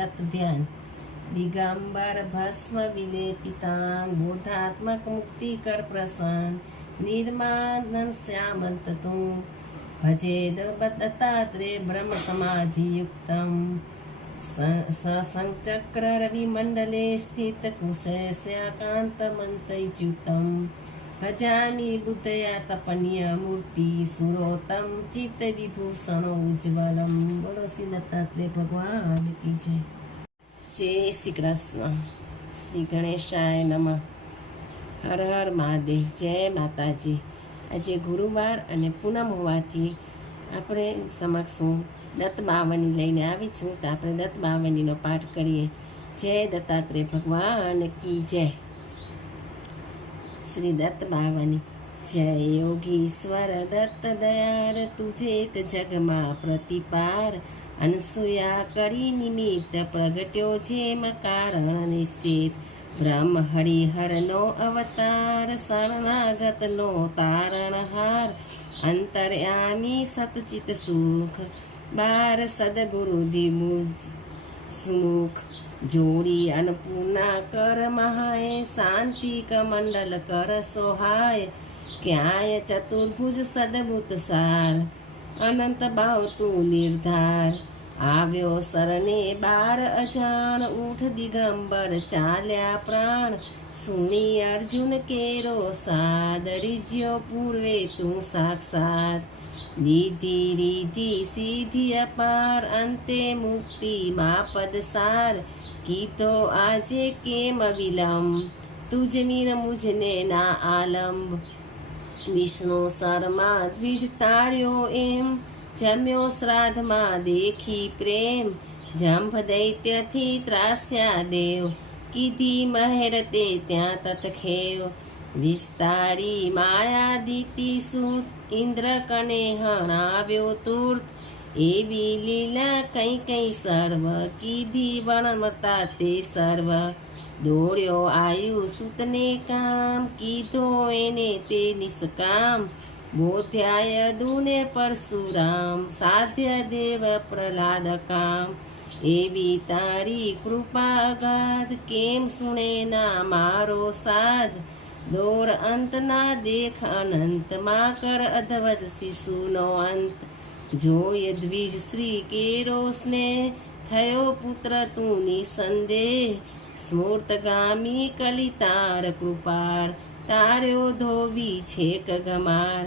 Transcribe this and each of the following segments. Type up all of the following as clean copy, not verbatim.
દત્ત ધ્યાન દિગંબર ભસ્મ વિલેપિતાંગ બોધાત્મક મુક્તિ કર પ્રસન્ન નિર્માનન શ્યામંત તું ભજેદ દત્તાત્રે બ્રહ્મ સમાધિ યુક્તમ સસંચક્ર રવિ મંડલે સ્થિત કુશેશ્યાકાંત મંતૈચ્યુતમ ભજામી બુદ્ધયા તપન્ય મૂર્તિ સુરોતમ ચિત્ત વિભૂષણો ઉજ્જવલમ. બોલો શ્રી દત્તાત્રેય ભગવાન કી જય શ્રી કૃષ્ણ. શ્રી ગણેશાય નમઃ. હર હર મહાદેવ. જય માતાજી. આજે ગુરુવાર અને પૂનમ હોવાથી આપણે સમક્ષ હું દત્ત બાવની લઈને આવી છું, તો આપણે દત્ત બાવનીનો પાઠ કરીએ. જય દત્તાત્રેય ભગવાન કી જય. શ્રી દત્ત બાવની. જય યોગીશ્વર દત્ત દયાર તુજે જગમાં પ્રતિપાર અનસુયા કરી નિમિત્ત પ્રગટ્યો જેમ કારણ નિશ્ચિત બ્રહ્મ હરિહરનો અવતાર શરણાગતનો તારણહાર અંતર્યામી સતચિત સુખ બાર સદગુરુ દિમુજ સુમુખ જોડી અન્નપૂર્ણા કર મહાય શાંતિ કમંડલ કર સોહાય ક્યાંય ચતુર્ભુજ સદભૂત સાર અનંત ભાવ તું નિર્ધાર આવ્યો સરને બાર અજાણ ઊઠ દિગંબર ચાલ્યા પ્રાણ સુણી અર્જુન કેરો સાદ રીજ્યો પૂર્વે તું સાક્ષાત દીધી રીધી સીધી અપાર અંતે મુક્તિ મા પદસાર કીધો આજે કેમ વિલંબ તુજ મીર મુજને ના આલંબ વિષ્ણુ શર્મા દ્વિજ તાળ્યો એમ જમ્યો શ્રાદ્ધમાં દેખી પ્રેમ જંભ દૈત્યથી ત્રાસ્યા દેવ કીધી મહેર તે ત્યાં તતખેવ વિસ્તારી માયા દીતી સૂત ઇન્દ્ર કને હણાવ્યો તુર્ત એવી લીલા કઈ કઈ સર્વ કીધી વણમતા તે સર્વ દોડ્યો આયુ સુતને કામ કીધો એને તે નિષ્કામ બોધ્યાય દુને પરશુરામ સાધ્ય દેવ પ્રહલાદ કામ એવી તારી કૃપા અગાધ કેમ સુણે ના મારો સાધ દોર અંત ના દેખ અનંત માં કર અધવજ શિશુનો અંત જોય દ્વિજ શ્રી કેરો સ્નેહ થયો પુત્ર તું નિસંદેહ સ્મૂર્તગામી કલિતાર કૃપાર તાર્યો ધોબી છેક ગમાર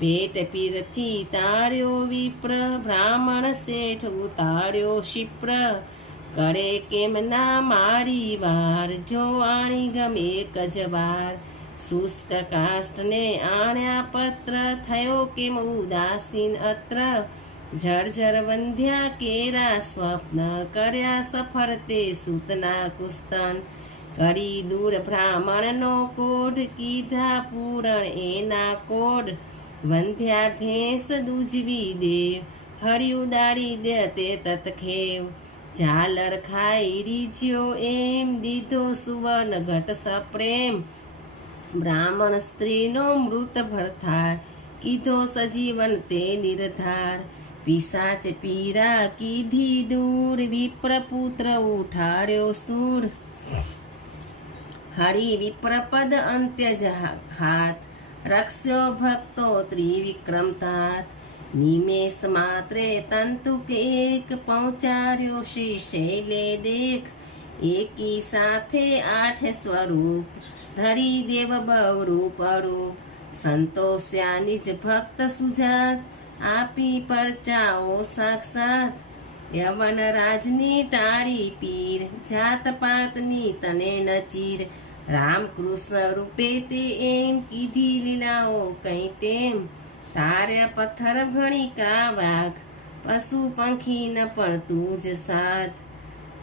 પેટ પીરથી તાર્યો વિપ્ર બ્રાહ્મણ શેઠ ઉતાર્યો ક્ષિપ્ર કરે કેમ ના મારી વાર જો આણી ગમે કજવાર શુષ્ક કાષ્ટને આણ્યા પત્ર થયો કેમ ઉદાસીન અત્ર જર્જર વંધ્યા કેરા સ્વપ્ન કર્યા સફળ તે સૂતના કુસ્તન કરી દૂર બ્રાહ્મણનો કોઢ કીધા પૂરણ એના કોડ વંધ્યા ભેંસ દૂજવી દેવ હરિયુદારી દે તે તતખેવ ઝાલર ખાઈ રીજ્યો એમ દીધો સુવર્ણ ઘટ સપ્રેમ બ્રાહ્મણ સ્ત્રીનો મૃત ભરથાર કીધો સજીવન તે નિર્ધાર પિશાચ પીરા કીધી દૂર વિપ્રપુત્ર ઉઠાડ્યો સૂર હરિ વિપ્રપદ અંત્ય હાથ રક્ષ્યો ભક્તો ત્રિવિક્રમ તાત નિમેષ માત્રે તંતુ કેક પહોંચાડ્યો શ્રી શૈલે દેખ એકી સાથે આઠ સ્વરૂપ ધરી દેવ બવરૂપ અરૂપ સંતોષ્યા નિજ ભક્ત સુજાત આપી પરચાઓ સાક્ષાત યવન રાજની ટાળી પીર જાત પાતની તને નચીર રામ કૃષ્ણ રૂપે તે એમ કીધી લીલાઓ કઈ તેમ તાર્યા પથ્થર ઘણી કા વાઘ પશુ પંખી ન પણ તું જ સાથ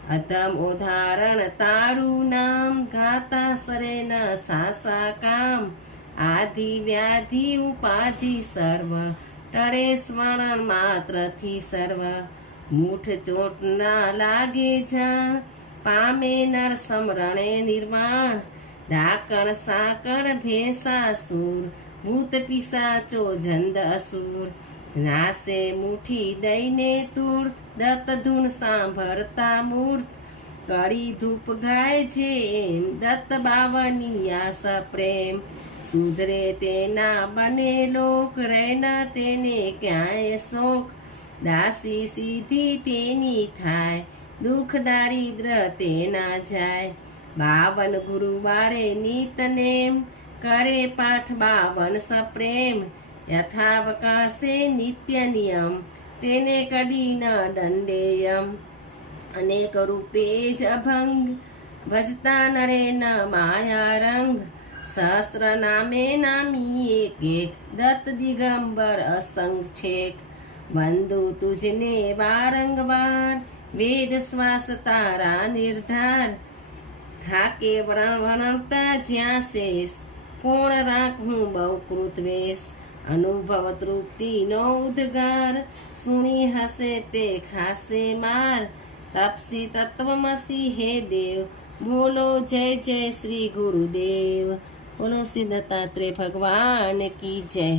અધમ ઉદાહરણ તારું નામ ગાતા સરે ન સાસા કામ આદિ વ્યાધિ ઉપાધિ સર્વ ટળે સ્મરણ માત્રથી સર્વ મૂઠ ચોટ ના લાગે જાણ પામે નર સમરણે નિર્વાણ ડાકણ સાકણ ભેસાસુર ભૂત પિશાચો જંદ અસુર નાસે મુઠ્ઠી દઈને તુર્ત દત્ત ધૂન સાંભળતા મૂર્ત કડી ધૂપ ગાય છે એમ દત્ત બાવની આશા પ્રેમ સુધરે તેના બને લોક રહેના તેને ક્યાંય શોક દાસી સીધી તેની થાય દુઃખ દારિદ્ર તેના જાય 52 ગુરુવારે નિત નેમ કરે પાઠ 52 સપ્રેમ યથાવકાશે નિત્ય નિયમ તેને કડી ન દંડેયમ અનેક રૂપે જ અભંગ ભજતા નરે ન માયા રંગ સહસ્ત્ર નામે નામી એક એક દત્ત દિગંબર અસંગ છેક વંદુ તુજને વારંવાર વેદ શ્વાસ તારા નિર્ધાર થાકે વણતા જ્યાં શેષ કોણ રાખું બહુ કૃતવેશ અનુભવ તૃપ્તિનો ઉદ્ગાર સુણી હસે તે ખાસે માર તપસી તત્વમસી હે દેવ બોલો જય જય શ્રી ગુરુદેવ બોલો શ્રી દત્તાત્રેય ભગવાન કી જય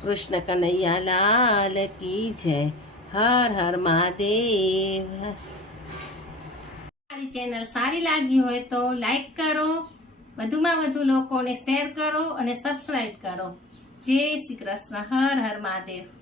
કૃષ્ણ કનૈયા લાલ કી જય હર હર મહાદેવ મારી ચેનલ સારી લાગી હોય તો લાઈક કરો વધુમાં વધુ લોકોને શેર કરો અને સબસ્ક્રાઇબ કરો જય શ્રી કૃષ્ણ હર હર મહાદેવ